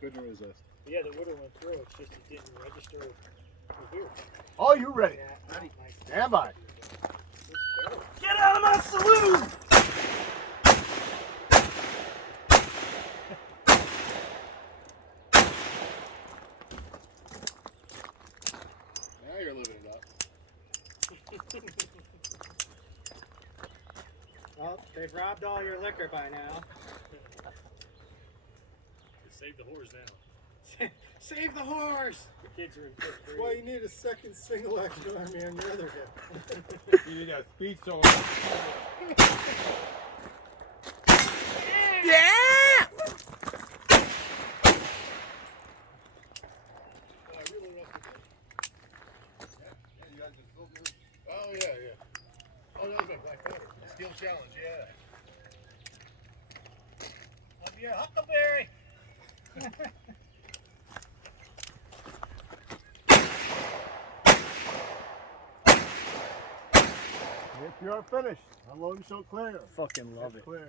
Couldn't resist. Yeah, the wood went through. It's just it didn't register with here. Oh, you ready? Yeah, ready. Stand by. Get out of my saloon! Now you're living it up. Well, they've robbed all your liquor by now. Save the whores now. Save the horse! The kids are in 5th grade. Well, you need a second single action army on your other hip. You need a speed zone. Yeah! Oh, yeah, yeah. Oh, that was my Black Panther. Steel Challenge, yeah. Love you, Huckleberry! If you're finished, unload and show clear. Fucking love it. Clear.